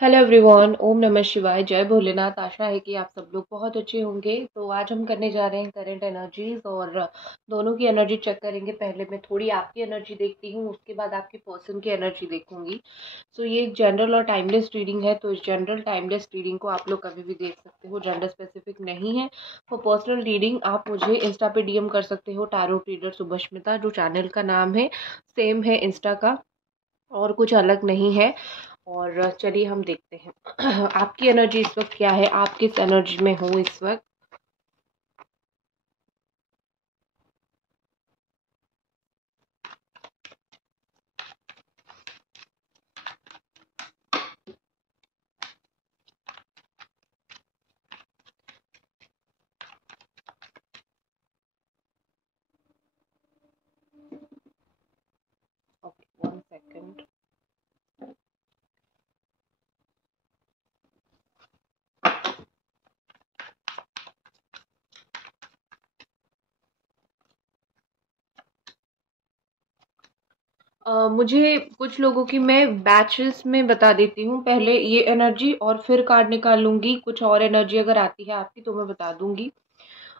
Hello everyone, ओम नमः शिवाय, जय भोलेनाथ। आशा है कि आप सब लोग बहुत अच्छे होंगे। तो आज हम करने जा रहे हैं करंट एनर्जीज और दोनों की एनर्जी चेक करेंगे। पहले मैं थोड़ी आपकी एनर्जी देखती हूँ, उसके बाद आपकी पर्सन की एनर्जी देखूंगी। सो ये जनरल और टाइमलेस रीडिंग है, तो इस जनरल टाइमलेस रीडिंग को आप लोग कभी भी देख सकते हो, जेंडर स्पेसिफिक नहीं है। फॉर पर्सनल रीडिंग आप मुझे इंस्टा पे डीएम कर सकते हो, टैरो रीडर सुभस्मिता जो चैनल का नाम है, सेम है इंस्टा का, और कुछ अलग नहीं है। और चलिए हम देखते हैं आपकी एनर्जी इस वक्त क्या है, आप किस एनर्जी में हो इस वक्त। Okay, 1 second. मुझे कुछ लोगों की मैं बैचेस में बता देती हूँ, पहले ये एनर्जी और फिर कार्ड निकाल लूंगी। कुछ और एनर्जी अगर आती है आपकी तो मैं बता दूंगी।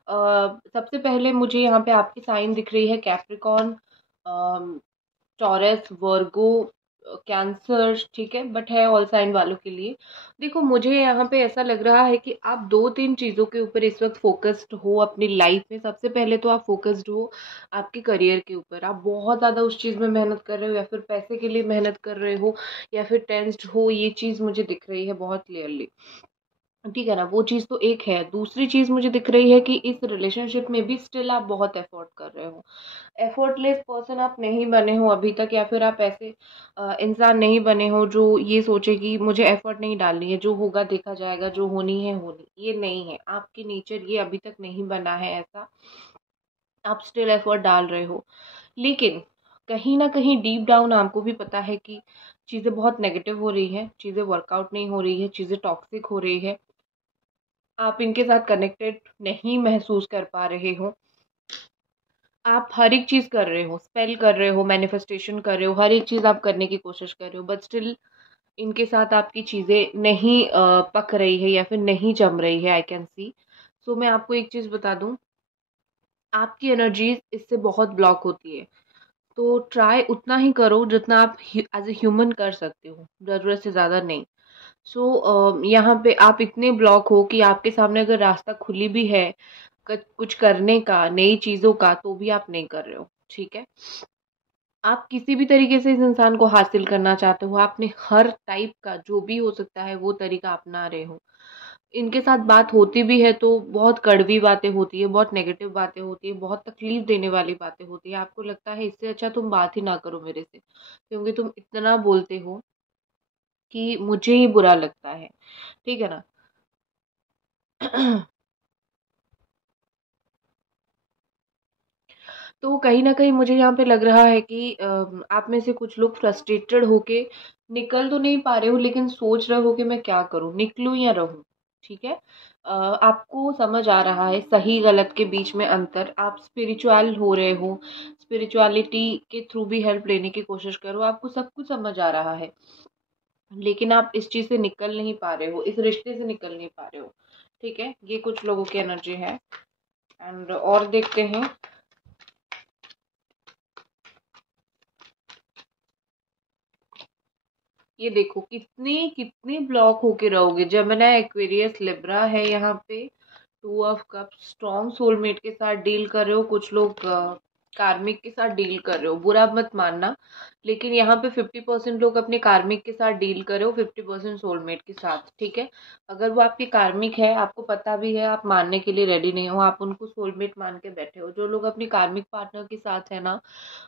सबसे पहले मुझे यहाँ पे आपकी साइन दिख रही है, कैप्रिकॉन, टॉरस, वर्गो, कैंसर, ठीक है, बट है ऑल साइन वालों के लिए। देखो, मुझे यहाँ पे ऐसा लग रहा है कि आप दो तीन चीज़ों के ऊपर इस वक्त फोकस्ड हो अपनी लाइफ में। सबसे पहले तो आप फोकस्ड हो आपके करियर के ऊपर, आप बहुत ज़्यादा उस चीज़ में मेहनत कर रहे हो, या फिर पैसे के लिए मेहनत कर रहे हो, या फिर टेंस्ड हो। ये चीज़ मुझे दिख रही है बहुत क्लियरली, ठीक है ना। वो चीज़ तो एक है। दूसरी चीज़ मुझे दिख रही है कि इस रिलेशनशिप में भी स्टिल आप बहुत एफर्ट कर रहे हो। एफर्टलेस पर्सन आप नहीं बने हो अभी तक, या फिर आप ऐसे इंसान नहीं बने हो जो ये सोचे कि मुझे एफर्ट नहीं डालनी है, जो होगा देखा जाएगा, जो होनी है होनी। ये नहीं है आपकी नेचर, ये अभी तक नहीं बना है ऐसा। आप स्टिल एफर्ट डाल रहे हो, लेकिन कहीं ना कहीं डीप डाउन आपको भी पता है कि चीज़ें बहुत नेगेटिव हो रही है, चीज़ें वर्कआउट नहीं हो रही है, चीज़ें टॉक्सिक हो रही है। आप इनके साथ कनेक्टेड नहीं महसूस कर पा रहे हो। आप हर एक चीज़ कर रहे हो, स्पेल कर रहे हो, मैनिफेस्टेशन कर रहे हो, हर एक चीज़ आप करने की कोशिश कर रहे हो, बट स्टिल इनके साथ आपकी चीज़ें नहीं पक रही है, या फिर नहीं जम रही है, आई कैन सी। सो मैं आपको एक चीज़ बता दूं, आपकी एनर्जीज इससे बहुत ब्लॉक होती है। तो ट्राई उतना ही करो जितना आप एज ए ह्यूमन कर सकते हो, ज़रूरत से ज़्यादा नहीं। यहाँ पे आप इतने ब्लॉक हो कि आपके सामने अगर रास्ता खुली भी है कुछ करने का, नई चीज़ों का, तो भी आप नहीं कर रहे हो, ठीक है। आप किसी भी तरीके से इस इंसान को हासिल करना चाहते हो, आपने हर टाइप का जो भी हो सकता है वो तरीका अपना रहे हो। इनके साथ बात होती भी है तो बहुत कड़वी बातें होती है, बहुत नेगेटिव बातें होती है, बहुत तकलीफ देने वाली बातें होती है। आपको लगता है इससे अच्छा तुम बात ही ना करो मेरे से, क्योंकि तुम इतना बोलते हो कि मुझे ही बुरा लगता है, ठीक है ना। तो कहीं न कहीं मुझे यहाँ पे लग रहा है कि आप में से कुछ लोग फ्रस्ट्रेटेड होके निकल तो नहीं पा रहे हो, लेकिन सोच रहे हो कि मैं क्या करूँ? निकलूँ या रहूँ? ठीक है? आपको समझ आ रहा है सही-गलत के बीच में अंतर। आप स्पिरिचुअल हो रहे हो, स्पिरिचुअलिटी के थ्रू भी हेल्प लेने की कोशिश करो, आपको सब कुछ समझ आ रहा है। लेकिन आप इस चीज़ से निकल नहीं पा रहे हो, इस रिश्ते से निकल नहीं पा रहे हो, ठीक है? ये कुछ लोगों की एनर्जी है। एंड और देखते हैं। ये देखो कितने कितने ब्लॉक होके रहोगे। जमुना, एक्वेरियस, लिब्रा है यहाँ पे। Two of cup, strong soulmate के साथ डील कर रहे हो, कुछ लोग कार्मिक के साथ डील कर रहे हो, बुरा मत मानना। लेकिन यहाँ पे 50% लोग अपने कार्मिक के साथ डील कर रहे हो, 50% सोलमेट के साथ, ठीक है। अगर वो आपके कार्मिक है, आपको पता भी है, आप मानने के लिए रेडी नहीं हो, आप उनको सोलमेट मान के बैठे हो। जो लोग अपने कार्मिक पार्टनर के साथ है ना,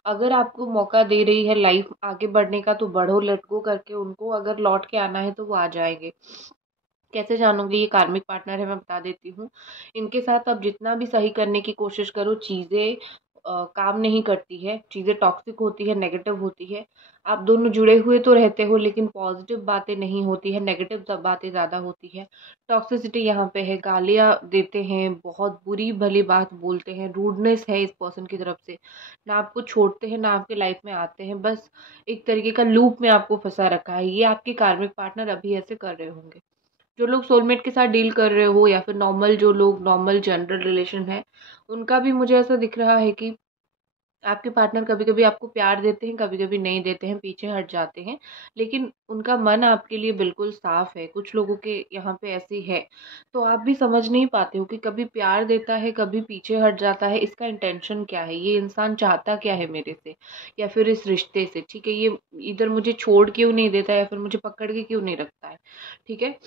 अगर आपको मौका दे रही है लाइफ आगे बढ़ने का, तो बढ़ो, लेट गो करके उनको। अगर लौट के आना है तो वो आ जाएंगे। कैसे जानोगे ये कार्मिक पार्टनर है, मैं बता देती हूँ। इनके साथ आप जितना भी सही करने की कोशिश करो, चीज़ें काम नहीं करती है, चीज़ें टॉक्सिक होती है, नेगेटिव होती है। आप दोनों जुड़े हुए तो रहते हो लेकिन पॉजिटिव बातें नहीं होती है, नेगेटिव बातें ज़्यादा होती है। टॉक्सिसिटी यहाँ पे है, गालियाँ देते हैं, बहुत बुरी भली बात बोलते हैं, रूडनेस है इस पर्सन की तरफ से। ना आपको छोड़ते हैं ना आपके लाइफ में आते हैं, बस एक तरीके का लूप में आपको फंसा रखा है। ये आपके कार्मिक पार्टनर अभी ऐसे कर रहे होंगे। जो लोग सोलमेट के साथ डील कर रहे हो या फिर नॉर्मल जो लोग नॉर्मल जनरल रिलेशन है, उनका भी मुझे ऐसा दिख रहा है कि आपके पार्टनर कभी-कभी आपको प्यार देते हैं, कभी-कभी नहीं देते हैं, पीछे हट जाते हैं, लेकिन उनका मन आपके लिए बिल्कुल साफ है। कुछ लोगों के यहाँ पे ऐसी है, तो आप भी समझ नहीं पाते हो कि कभी प्यार देता है, कभी पीछे हट जाता है, इसका इंटेंशन क्या है? ये इंसान चाहता क्या है मेरे से या फिर इस रिश्ते से? ठीक है, ये इधर मुझे छोड़ क्यों नहीं देता है या फिर मुझे पकड़ के क्यों नहीं रखता है? ठीक है?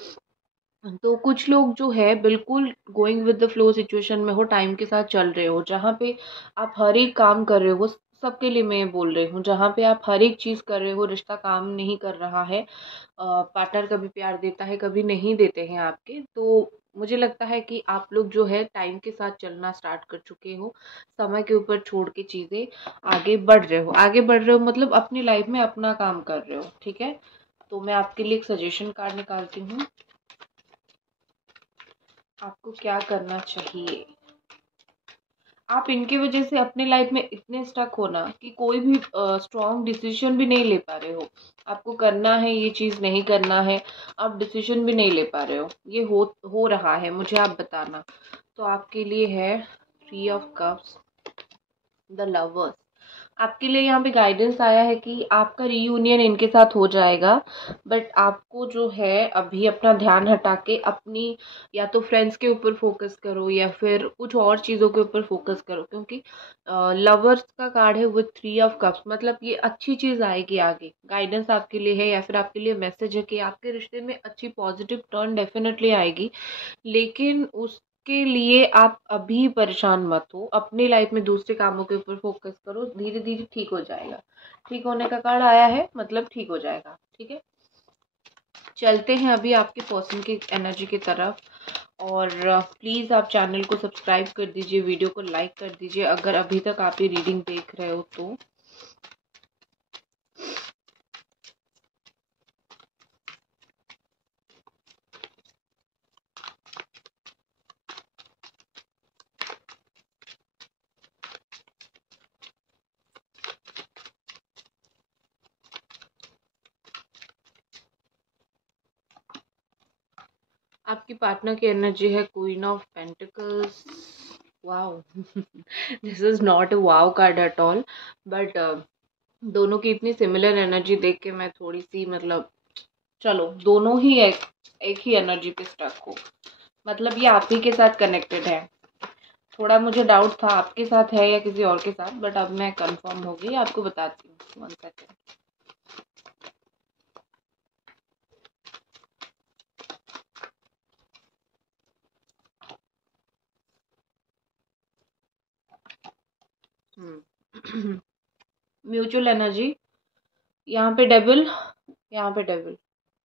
तो कुछ लोग जो है बिल्कुल going with the flow situation में हो, टाइम के साथ चल रहे हो, जहाँ पे आप हर एक काम कर रहे हो, सबके लिए मैं बोल रही हूँ, जहाँ पे आप हर एक चीज़ कर रहे हो, रिश्ता काम नहीं कर रहा है, पार्टनर कभी प्यार देता है, कभी नहीं देते हैं आपके, तो मुझे लगता है कि आप लोग जो है टाइम के साथ चलना स्टार्ट कर चुके हो, समय के ऊपर छोड़ के चीज़ें आगे बढ़ रहे हो मतलब अपनी लाइफ में अपना काम कर रहे हो। ठीक है, तो मैं आपके लिए एक सजेशन कार्ड निकालती हूँ, आपको क्या करना चाहिए। आप इनकी वजह से अपने लाइफ में इतने स्टक हो ना कि कोई भी स्ट्रॉन्ग डिसीजन भी नहीं ले पा रहे हो। आपको करना है ये चीज़, नहीं करना है, आप डिसीजन भी नहीं ले पा रहे हो। ये हो रहा है, मुझे आप बताना। तो आपके लिए है 3 ऑफ कप्स, द लवर्स। आपके लिए यहाँ पे गाइडेंस आया है कि आपका रीयूनियन इनके साथ हो जाएगा, बट आपको जो है अभी अपना ध्यान हटा के अपनी या तो फ्रेंड्स के ऊपर फोकस करो या फिर कुछ और चीज़ों के ऊपर फोकस करो, क्योंकि लवर्स का कार्ड है विद 3 ऑफ कप्स, मतलब ये अच्छी चीज़ आएगी आगे। गाइडेंस आपके लिए है या फिर आपके लिए मैसेज है कि आपके रिश्ते में अच्छी पॉजिटिव टर्न डेफिनेटली आएगी, लेकिन उसके लिए आप अभी परेशान मत हो। अपनी लाइफ में दूसरे कामों के ऊपर फोकस करो, धीरे धीरे ठीक हो जाएगा। ठीक होने का कार्ड आया है, मतलब ठीक हो जाएगा। ठीक है, चलते हैं अभी आपके पर्सन की एनर्जी की तरफ। और प्लीज़ आप चैनल को सब्सक्राइब कर दीजिए, वीडियो को लाइक कर दीजिए अगर अभी तक आप ये रीडिंग देख रहे हो तो। आपकी पार्टनर की एनर्जी है queen of pentacles. Wow this is not a wow card at all, but दोनों की इतनी सिमिलर एनर्जी देख के मैं थोड़ी सी मतलब, चलो दोनों ही एक ही एनर्जी पे स्टक हो, मतलब ये आप ही के साथ कनेक्टेड है। थोड़ा मुझे डाउट था आपके साथ है या किसी और के साथ, बट अब मैं कंफर्म हो गई, आपको बताती हूँ। 1 सेकेंड। म्यूचुअल एनर्जी, यहाँ पे डेविल, यहाँ पे डेविल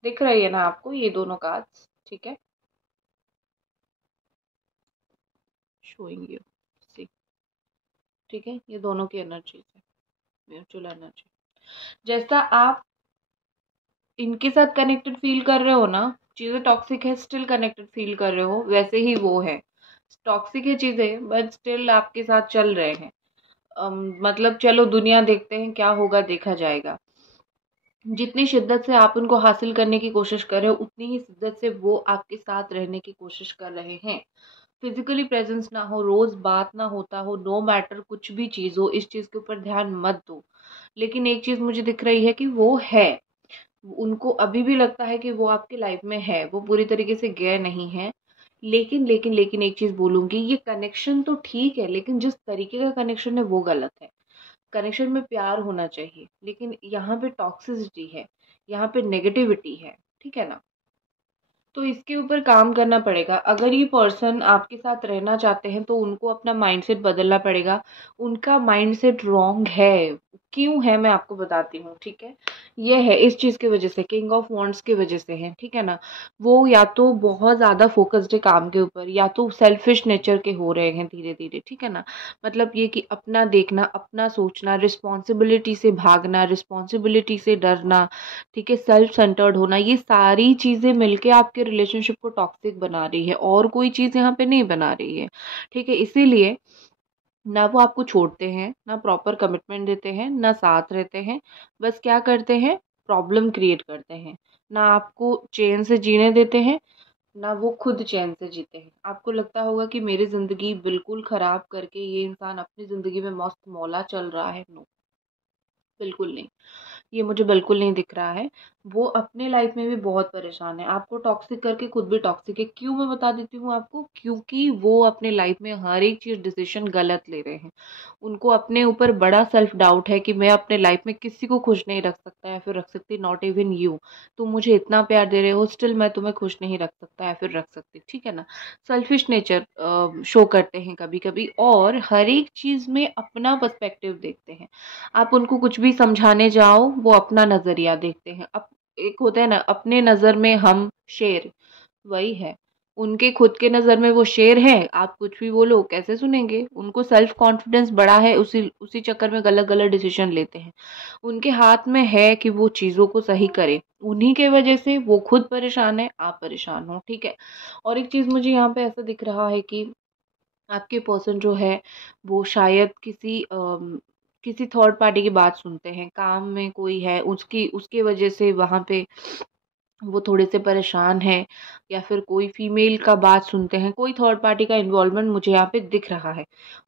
दिख रही है ना आपको, ये दोनों कार्ड्स। ठीक है, शोइंग यू, सी। ठीक है, ये दोनों की एनर्जी है, म्यूचुअल एनर्जी। जैसा आप इनके साथ कनेक्टेड फील कर रहे हो ना, चीज़ें टॉक्सिक है स्टिल कनेक्टेड फील कर रहे हो, वैसे ही वो है। टॉक्सिक है चीज़ें बट स्टिल आपके साथ चल रहे हैं। मतलब चलो दुनिया देखते हैं, क्या होगा देखा जाएगा। जितनी शिद्दत से आप उनको हासिल करने की कोशिश कर रहे हो, उतनी ही शिद्दत से वो आपके साथ रहने की कोशिश कर रहे हैं। फिजिकली प्रेजेंस ना हो, रोज बात ना होता हो, नो मैटर कुछ भी चीज़ हो, इस चीज़ के ऊपर ध्यान मत दो। लेकिन एक चीज़ मुझे दिख रही है कि वो है, उनको अभी भी लगता है कि वो आपकी लाइफ में है, वो पूरी तरीके से गए नहीं है। लेकिन एक चीज़ बोलूँगी, ये कनेक्शन तो ठीक है लेकिन जिस तरीके का कनेक्शन है वो गलत है। कनेक्शन में प्यार होना चाहिए, लेकिन यहाँ पे टॉक्सिसिटी है, यहाँ पे नेगेटिविटी है। ठीक है ना, तो इसके ऊपर काम करना पड़ेगा। अगर ये पर्सन आपके साथ रहना चाहते हैं तो उनको अपना माइंडसेट बदलना पड़ेगा। उनका माइंडसेट रॉन्ग है, क्यों है मैं आपको बताती हूँ। ठीक है, ये है इस चीज़ की वजह से, किंग ऑफ वॉन्ड्स की वजह से है, ठीक है ना। वो या तो बहुत ज़्यादा फोकस्ड है काम के ऊपर, या तो सेल्फिश नेचर के हो रहे हैं धीरे धीरे, ठीक है ना। मतलब ये कि अपना देखना, अपना सोचना, रिस्पॉन्सिबिलिटी से भागना, रिस्पॉन्सिबिलिटी से डरना, ठीक है, सेल्फ सेंटर्ड होना, ये सारी चीज़ें मिलके आपके रिलेशनशिप को टॉक्सिक बना रही है, और कोई चीज़ यहाँ पे नहीं बना रही है, ठीक है। इसीलिए ना वो आपको छोड़ते हैं, ना प्रॉपर कमिटमेंट देते हैं, ना साथ रहते हैं, बस क्या करते हैं, प्रॉब्लम क्रिएट करते हैं। ना आपको चैन से जीने देते हैं, ना वो खुद चैन से जीते हैं। आपको लगता होगा कि मेरी ज़िंदगी बिल्कुल ख़राब करके ये इंसान अपनी ज़िंदगी में मस्त मौला चल रहा है, नो, बिल्कुल नहीं। ये मुझे बिल्कुल नहीं दिख रहा है। वो अपने लाइफ में भी बहुत परेशान है, आपको टॉक्सिक करके खुद भी टॉक्सिक है। क्यों, मैं बता देती हूँ आपको, क्योंकि वो अपने लाइफ में हर एक चीज़ डिसीजन गलत ले रहे हैं। उनको अपने ऊपर बड़ा सेल्फ डाउट है कि मैं अपने लाइफ में किसी को खुश नहीं रख सकता, या फिर रख सकती, नॉट इवन यू। तुम मुझे इतना प्यार दे रहे हो, स्टिल मैं तुम्हें खुश नहीं रख सकता या फिर रख सकती, ठीक है ना। सेल्फिश नेचर शो करते हैं कभी कभी, और हर एक चीज़ में अपना पर्सपेक्टिव देखते हैं। आप उनको कुछ भी समझाने जाओ, वो अपना नज़रिया देखते हैं। अप एक होता है ना, अपने नज़र में हम शेर, वही है। उनके खुद के नज़र में वो शेर हैं, आप कुछ भी बोलो कैसे सुनेंगे? उनको सेल्फ कॉन्फिडेंस बड़ा है, उसी उसी चक्कर में गलत-गलत डिसीज़न लेते हैं। उनके हाथ में है कि वो चीज़ों को सही करें, उन्हीं के वजह से वो खुद परेशान है, आप परेशान हो, ठीक है? और एक चीज़ मुझे यहाँ पे ऐसा दिख रहा है कि आपके पर्सन जो है वो शायद किसी थर्ड पार्टी की बात सुनते हैं, काम में कोई है उसकी उसके वजह से वहाँ पे वो थोड़े से परेशान हैं, या फिर कोई फीमेल का बात सुनते हैं, कोई थर्ड पार्टी का इन्वॉल्वमेंट मुझे यहाँ पे दिख रहा है।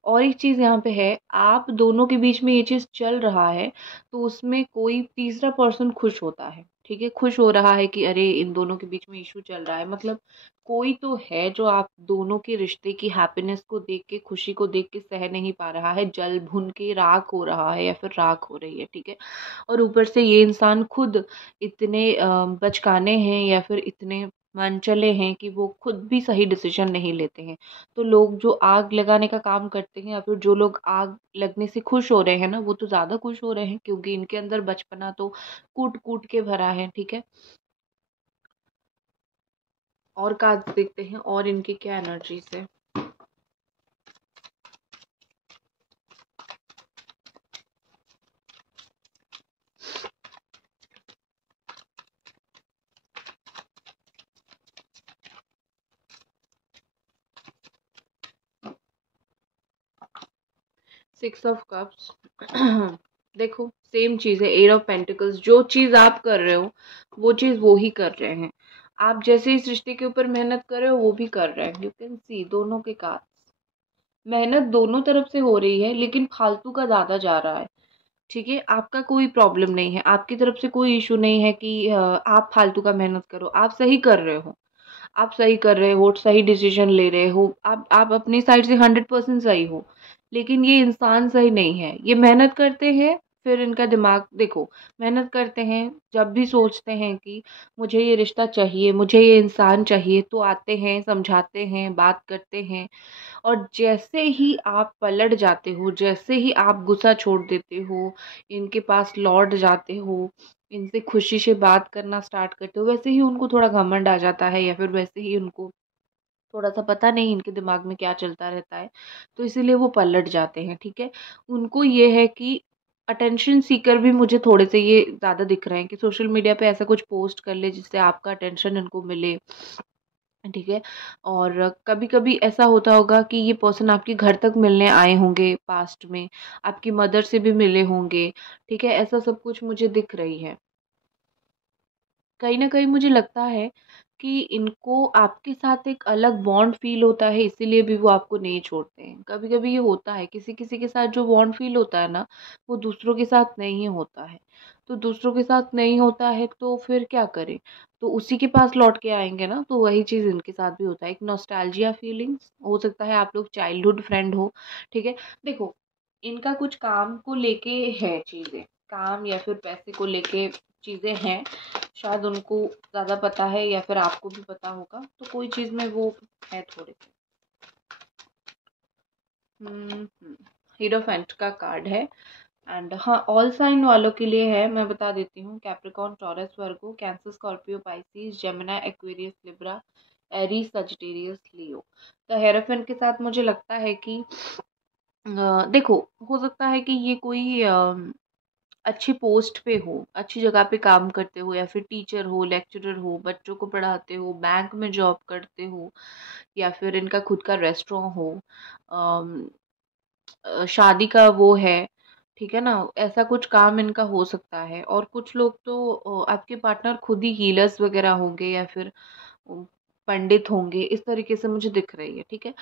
और एक चीज़ यहाँ पे है, आप दोनों के बीच में ये चीज़ चल रहा है, तो उसमें कोई तीसरा पर्सन खुश होता है, ठीक है, खुश हो रहा है कि अरे इन दोनों के बीच में इशू चल रहा है, मतलब कोई तो है जो आप दोनों के रिश्ते की हैप्पीनेस को देख के, खुशी को देख के सह नहीं पा रहा है, जल भुन के राख हो रहा है या फिर राख हो रही है, ठीक है। और ऊपर से ये इंसान खुद इतने बचकाने हैं या फिर इतने मनचले हैं कि वो खुद भी सही डिसीजन नहीं लेते हैं। तो लोग जो आग लगाने का काम करते हैं, या फिर जो लोग आग लगने से खुश हो रहे हैं ना, वो तो ज़्यादा खुश हो रहे हैं, क्योंकि इनके अंदर बचपना तो कूट-कूट के भरा है, ठीक है? और कार्ड्स देखते हैं और इनकी क्या एनर्जीज़ है। 6 ऑफ कप्स। देखो, सेम चीज़ है, 8 ऑफ पेंटिकल्स। जो चीज़ आप कर रहे हो, वो चीज़ वो ही कर रहे हैं। आप जैसे इस रिश्ते के ऊपर मेहनत कर रहे हो, वो भी कर रहे हैं। यू कैन सी दोनों के कार्ड्स। मेहनत दोनों तरफ से हो रही है, लेकिन फालतू का ज़्यादा जा रहा है, ठीक है? आपका कोई प्रॉब्लम नहीं है, आपकी तरफ से कोई इश्यू नहीं है कि आप फालतू का मेहनत करो, आप सही कर रहे हो। आप सही कर रहे हो, सही डिसीजन ले रहे हो, आप अपनी साइड से 100% सही हो। लेकिन ये इंसान सही नहीं है। ये मेहनत करते हैं, फिर इनका दिमाग देखो, मेहनत करते हैं, जब भी सोचते हैं कि मुझे ये रिश्ता चाहिए, मुझे ये इंसान चाहिए, तो आते हैं, समझाते हैं, बात करते हैं, और जैसे ही आप पलट जाते हो, जैसे ही आप गुस्सा छोड़ देते हो, इनके पास लौट जाते हो, इनसे खुशी से बात करना स्टार्ट करते हो, वैसे ही उनको थोड़ा घमंड आ जाता है, या फिर वैसे ही उनको थोड़ा-सा पता नहीं इनके दिमाग में क्या चलता रहता है, तो इसीलिए वो पलट जाते हैं, ठीक है? उनको ये है कि अटेंशन सीकर भी मुझे थोड़े से ये ज़्यादा दिख रहे हैं कि सोशल मीडिया पे ऐसा कुछ पोस्ट कर ले जिससे आपका अटेंशन इनको मिले, ठीक है। और कभी-कभी ऐसा होता होगा कि ये पर्सन आपके घर तक मिलने आए होंगे पास्ट में, आपकी मदर से भी मिले होंगे, ठीक है? ऐसा सब कुछ मुझे दिख रही है। कहीं न कहीं मुझे लगता है कि इनको आपके साथ एक अलग बॉन्ड फ़ील होता है, इसीलिए भी वो आपको नहीं छोड़ते हैं। कभी-कभी ये होता है, किसी-किसी के साथ जो बॉन्ड फ़ील होता है ना, वो दूसरों के साथ नहीं होता है। तो दूसरों के साथ नहीं होता है, तो फिर क्या करें? तो उसी के पास लौट के आएँगे ना, तो वही चीज़ इनके साथ भी होता है। एक नॉस्टैल्जिया फ़ीलिंग्स, हो सकता है आप लोग चाइल्डहुड फ्रेंड हो, ठीक है? देखो, इनका कुछ काम को लेके है चीज़ें, काम या फिर पैसे को लेके चीज़ें हैं। शायद उनको ज़्यादा पता है, या फिर आपको भी पता होगा, तो कोई चीज़ में वो है थोड़े से। हीरोफेंट का कार्ड है। एंड हाँ, ऑल साइन वालों के लिए है, मैं बता देती हूँ। Capricorn, Taurus, Virgo, Cancer, Scorpio, Pisces, Gemini, Aquarius, Libra, Aries, Sagittarius, Leo. तो हेरोफेंट के साथ मुझे लगता है कि देखो, हो सकता है कि ये कोई अच्छी पोस्ट पे हो, अच्छी जगह पे काम करते हो, या फिर टीचर हो, लेक्चरर हो, बच्चों को पढ़ाते हो, बैंक में जॉब करते हो, या फिर इनका खुद का रेस्टोरेंट हो, अम, शादी का वो है, ठीक है ना, ऐसा कुछ काम इनका हो सकता है। और कुछ लोग तो आपके पार्टनर खुद ही हीलर्स वगैरह होंगे, या फिर पंडित होंगे, इस तरीके से मुझे दिख रही है, ठीक है।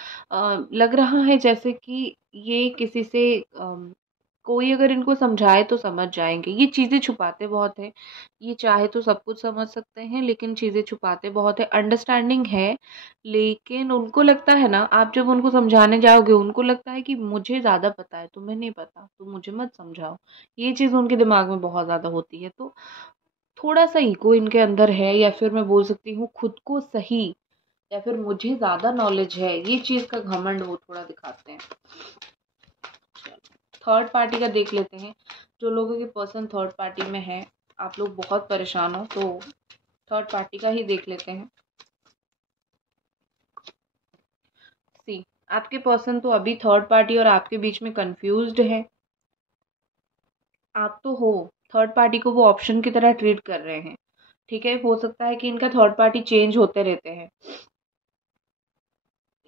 लग रहा है जैसे कि ये किसी से कोई अगर इनको समझाए तो समझ जाएंगे। ये चीज़ें छुपाते बहुत है, ये चाहे तो सब कुछ समझ सकते हैं, लेकिन चीज़ें छुपाते बहुत है। अंडरस्टैंडिंग है, लेकिन उनको लगता है ना, आप जब उनको समझाने जाओगे, उनको लगता है कि मुझे ज़्यादा पता है, तुम्हें नहीं पता, तो मुझे मत समझाओ। ये चीज़ उनके दिमाग में बहुत ज़्यादा होती है। तो थोड़ा सा ईगो इनके अंदर है, या फिर मैं बोल सकती हूँ खुद को सही, या फिर मुझे ज़्यादा नॉलेज है, ये चीज़ का घमंड वो थोड़ा दिखाते हैं। थर्ड पार्टी का देख लेते हैं। जो लोगों के पर्सन थर्ड पार्टी में है, आप लोग बहुत परेशान हो, तो थर्ड पार्टी का ही देख लेते हैं। सी, आपके पर्सन तो अभी थर्ड पार्टी और आपके बीच में कंफ्यूज्ड है। आप तो हो, थर्ड पार्टी को वो ऑप्शन की तरह ट्रीट कर रहे हैं, ठीक है। हो सकता है कि इनका थर्ड पार्टी चेंज होते रहते हैं,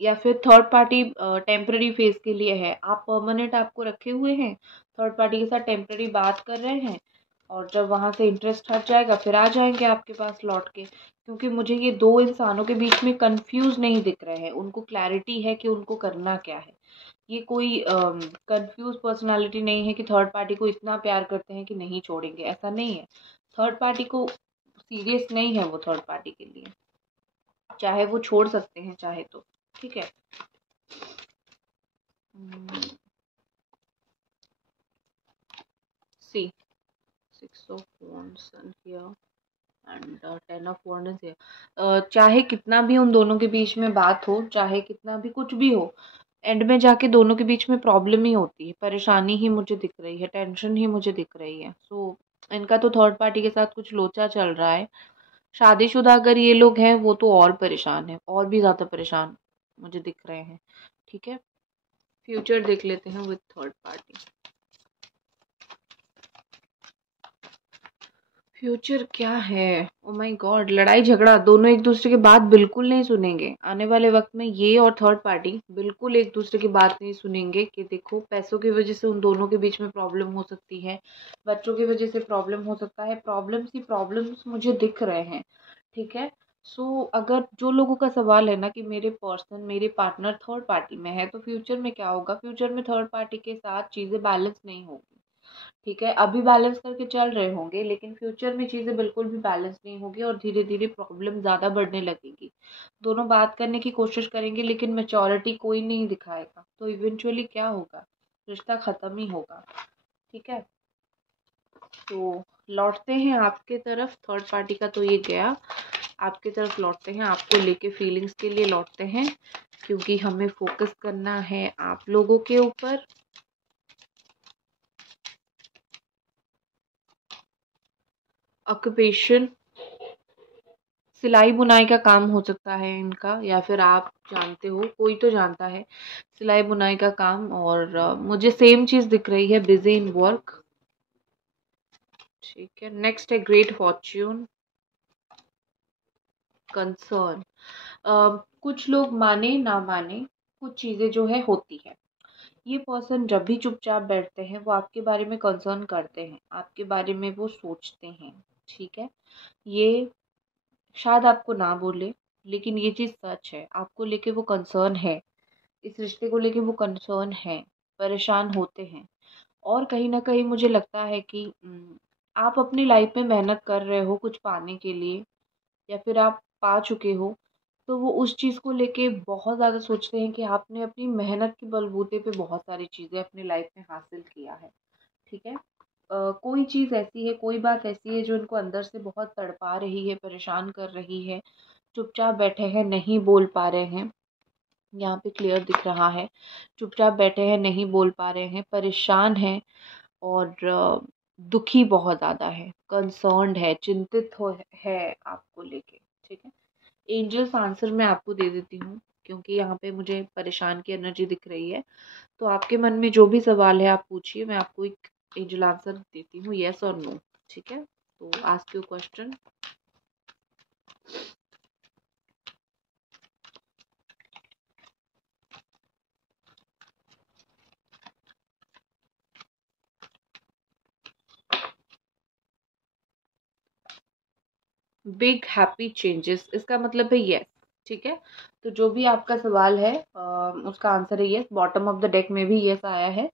या फिर थर्ड पार्टी टेम्पररी फेज के लिए है। आप परमानेंट आपको रखे हुए हैं, थर्ड पार्टी के साथ टेम्पररी बात कर रहे हैं, और जब वहाँ से इंटरेस्ट हट जाएगा फिर आ जाएंगे आपके पास लौट के। क्योंकि मुझे ये दो इंसानों के बीच में कंफ्यूज नहीं दिख रहे हैं, उनको क्लैरिटी है कि उनको करना क्या है। ये कोई कंफ्यूज पर्सनालिटी नहीं है कि थर्ड पार्टी को इतना प्यार करते हैं कि नहीं छोड़ेंगे, ऐसा नहीं है। थर्ड पार्टी को सीरियस नहीं है वो थर्ड पार्टी के लिए, चाहे वो छोड़ सकते हैं चाहे तो, ठीक है। सी, 6 of Wands and here and 10 of Wands here। चाहे कितना भी उन दोनों के बीच में बात हो, चाहे कितना भी कुछ भी हो, एंड में जाके दोनों के बीच में प्रॉब्लम ही होती है, परेशानी ही मुझे दिख रही है, टेंशन ही मुझे दिख रही है। सो इनका तो थर्ड पार्टी के साथ कुछ लोचा चल रहा है। शादीशुदा अगर ये लोग हैं, वो तो और परेशान है, और भी ज़्यादा परेशान मुझे दिख रहे हैं, ठीक है। फ्यूचर देख लेते हैं विद थर्ड पार्टी। फ्यूचर क्या है? ओ माय गॉड, लड़ाई झगड़ा, दोनों एक दूसरे की बात बिल्कुल नहीं सुनेंगे आने वाले वक्त में। ये और थर्ड पार्टी बिल्कुल एक दूसरे की बात नहीं सुनेंगे, कि देखो पैसों की वजह से उन दोनों के बीच में प्रॉब्लम हो सकती है, बच्चों की वजह से प्रॉब्लम हो सकता है। प्रॉब्लम्स ही प्रॉब्लम्स मुझे दिख रहे हैं, ठीक है। सो अगर जो लोगों का सवाल है ना कि मेरे पर्सन, मेरे पार्टनर थर्ड पार्टी में है, तो फ्यूचर में क्या होगा? फ्यूचर में थर्ड पार्टी के साथ चीज़ें बैलेंस नहीं होगी, ठीक है। अभी बैलेंस करके चल रहे होंगे, लेकिन फ्यूचर में चीज़ें बिल्कुल भी बैलेंस नहीं होगी, और धीरे धीरे प्रॉब्लम ज़्यादा बढ़ने लगेगी। दोनों बात करने की कोशिश करेंगे, लेकिन मैच्योरिटी कोई नहीं दिखाएगा, तो इवेंचुअली क्या होगा? रिश्ता ख़त्म ही होगा, ठीक है। तो लौटते हैं आपके तरफ, थर्ड पार्टी का तो ये गया, आपके तरफ लौटते हैं, आपको लेके फीलिंग्स के लिए लौटते हैं, क्योंकि हमें फोकस करना है आप लोगों के ऊपर। ऑक्यूपेशन, सिलाई बुनाई का काम हो सकता है इनका, या फिर आप जानते हो, कोई तो जानता है सिलाई बुनाई का काम। और मुझे सेम चीज़ दिख रही है, बिजी इन वर्क, ठीक है। नेक्स्ट है ग्रेट फॉर्च्यून, कंसर्न। कुछ लोग माने ना माने, कुछ चीज़ें जो है होती है। ये पर्सन जब भी चुपचाप बैठते हैं, वो आपके बारे में कंसर्न करते हैं, आपके बारे में वो सोचते हैं, ठीक है। ये शायद आपको ना बोले, लेकिन ये चीज़ सच है, आपको लेके वो कंसर्न है, इस रिश्ते को लेके वो कंसर्न है, परेशान होते हैं। और कहीं न कहीं मुझे लगता है कि आप अपनी लाइफ में मेहनत कर रहे हो कुछ पाने के लिए, या फिर आप पा चुके हो, तो वो उस चीज़ को लेके बहुत ज़्यादा सोचते हैं कि आपने अपनी मेहनत के बलबूते पे बहुत सारी चीज़ें अपनी लाइफ में हासिल किया है, ठीक है। कोई चीज़ ऐसी है, कोई बात ऐसी है जो इनको अंदर से बहुत तड़पा रही है, परेशान कर रही है, चुपचाप बैठे हैं, नहीं बोल पा रहे हैं। यहाँ पे क्लियर दिख रहा है, चुपचाप बैठे हैं, नहीं बोल पा रहे हैं, परेशान हैं, और दुखी बहुत ज़्यादा है, कंसर्न्ड है, चिंतित हो है आपको लेके, ठीक है। एंजल्स आंसर मैं आपको दे देती हूँ, क्योंकि यहाँ पे मुझे परेशान की एनर्जी दिख रही है। तो आपके मन में जो भी सवाल है आप पूछिए, मैं आपको एक एंजल आंसर देती हूँ, येस और नो, ठीक है। तो ask your question. Big happy changes, इसका मतलब है यस, ठीक है। तो जो भी आपका सवाल है उसका आंसर है yes. Bottom of the deck में भी यस आया है।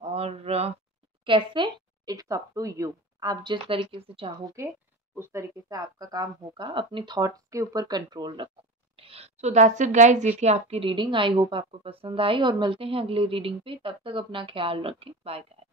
और कैसे, इट्स अप टू यू। आप जिस तरीके से चाहोगे उस तरीके से आपका काम होगा। अपने थॉट्स के ऊपर कंट्रोल रखो। सो दैट्स इट गाइज, ये थी आपकी रीडिंग। आई होप आपको पसंद आई और मिलते हैं अगली रीडिंग पे। तब तक अपना ख्याल रखें। Bye guys.